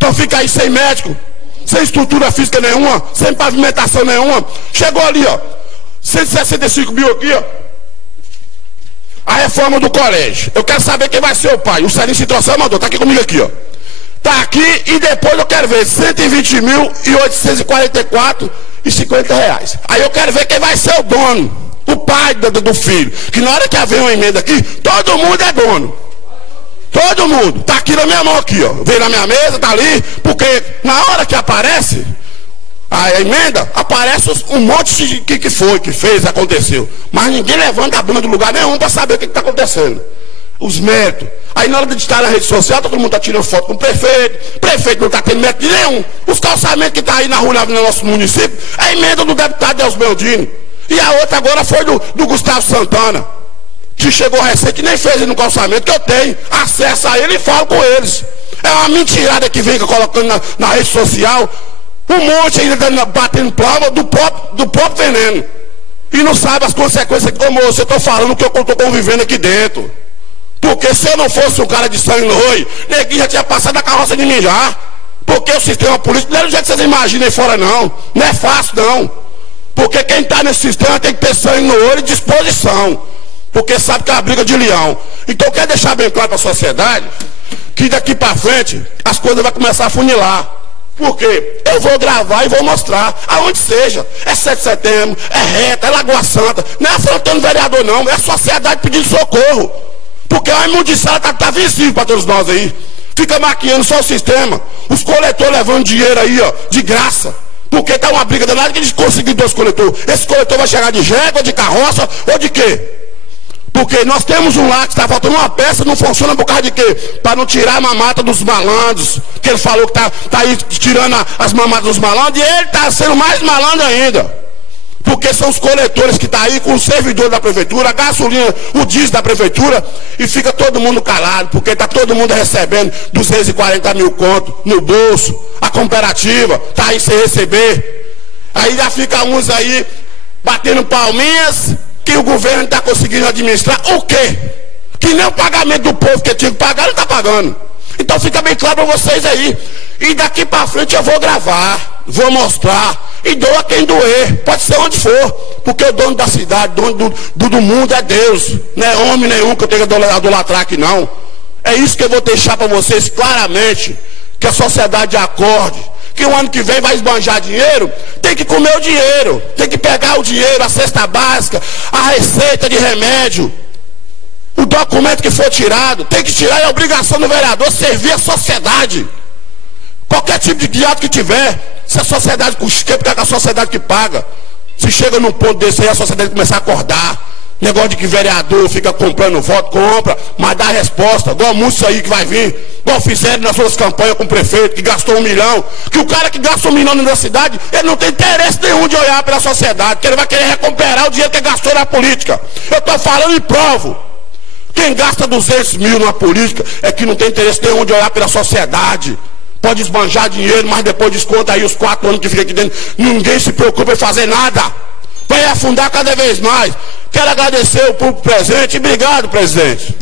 Então fica aí sem médico, sem estrutura física nenhuma, sem pavimentação nenhuma. Chegou ali, ó, 165 mil aqui, ó. A reforma do colégio. Eu quero saber quem vai ser o pai. O Celinho se trouxer, mandou. Tá aqui comigo aqui, ó. Tá aqui e depois eu quero ver 120.844,50 reais. Aí eu quero ver quem vai ser o dono, o pai do filho. Que na hora que haver uma emenda aqui, todo mundo é dono. Todo mundo. Tá aqui na minha mão aqui, ó. Veio na minha mesa, tá ali. Porque na hora que aparece a emenda, aparece um monte de que fez, aconteceu. Mas ninguém levanta a bunda do lugar nenhum para saber o que está acontecendo. Os méritos. Aí na hora de estar na rede social, todo mundo está tirando foto com o prefeito. O prefeito não está tendo mérito nenhum. Os calçamentos que estão aí na rua, no nosso município, é a emenda do deputado Deus Beldini. E a outra agora foi do Gustavo Santana, que chegou recente e nem fez no calçamento, que eu tenho acesso a ele e falo com eles. É uma mentirada que vem colocando na rede social. Um monte ainda batendo palma do próprio veneno. E não sabe as consequências. Ô moço, eu estou falando que eu estou convivendo aqui dentro. Porque se eu não fosse um cara de sangue no olho, neguinho já tinha passado a carroça de mim já. Porque o sistema político não é do jeito que vocês imaginam aí fora, não. Não é fácil, não. Porque quem está nesse sistema tem que ter sangue no olho e disposição. Porque sabe que é uma briga de leão. Então eu quero deixar bem claro para a sociedade que daqui para frente as coisas vão começar a funilar. Porque eu vou gravar e vou mostrar aonde seja. É 7 de setembro, é Reta, é Lagoa Santa. Não é afrontando vereador não, é a sociedade pedindo socorro. Porque a imundiçada tá visível para todos nós aí. Fica maquiando só o sistema. Os coletores levando dinheiro aí, ó, de graça. Porque tá uma briga danada que eles conseguiram 2 coletores. Esse coletor vai chegar de jegue, ou de carroça, ou de quê? Porque nós temos um lá que está faltando uma peça, não funciona por causa de quê? Para não tirar a mamata dos malandros. Que ele falou que tá aí tirando as mamatas dos malandros, e ele está sendo mais malandro ainda. Porque são os coletores que estão aí com o servidor da prefeitura, a gasolina, o diesel da prefeitura, e fica todo mundo calado, porque está todo mundo recebendo 240 mil conto no bolso, a cooperativa está aí sem receber. Aí já fica uns aí batendo palminhas, que o governo está conseguindo administrar o quê? Que nem o pagamento do povo que tinha que pagar, não está pagando. Então fica bem claro para vocês aí. E daqui para frente eu vou gravar, vou mostrar, e dou a quem doer, pode ser onde for, porque o dono da cidade, dono do mundo é Deus, não é homem nenhum que eu tenho que idolatrar aqui não. É isso que eu vou deixar para vocês claramente, que a sociedade acorde, que o ano que vem vai esbanjar dinheiro, tem que comer o dinheiro, tem que pegar o dinheiro, a cesta básica, a receita de remédio, o documento que for tirado, tem que tirar, é obrigação do vereador servir a sociedade. Qualquer tipo de ato que tiver, se a sociedade custeia, porque é a sociedade que paga. Se chega num ponto desse aí, a sociedade começar a acordar. Negócio de que vereador fica comprando voto, compra, mas dá resposta. Igual muitos aí que vai vir, igual fizeram nas suas campanhas com o prefeito, que gastou 1 milhão. Que o cara que gasta 1 milhão na cidade, ele não tem interesse nenhum de olhar pela sociedade, porque ele vai querer recuperar o dinheiro que gastou na política. Eu estou falando e provo. Quem gasta 200 mil na política é que não tem interesse nenhum de olhar pela sociedade. Pode esbanjar dinheiro, mas depois desconta aí os 4 anos que fica aqui dentro. Ninguém se preocupa em fazer nada. Vai afundar cada vez mais. Quero agradecer o público presente. Obrigado, presidente.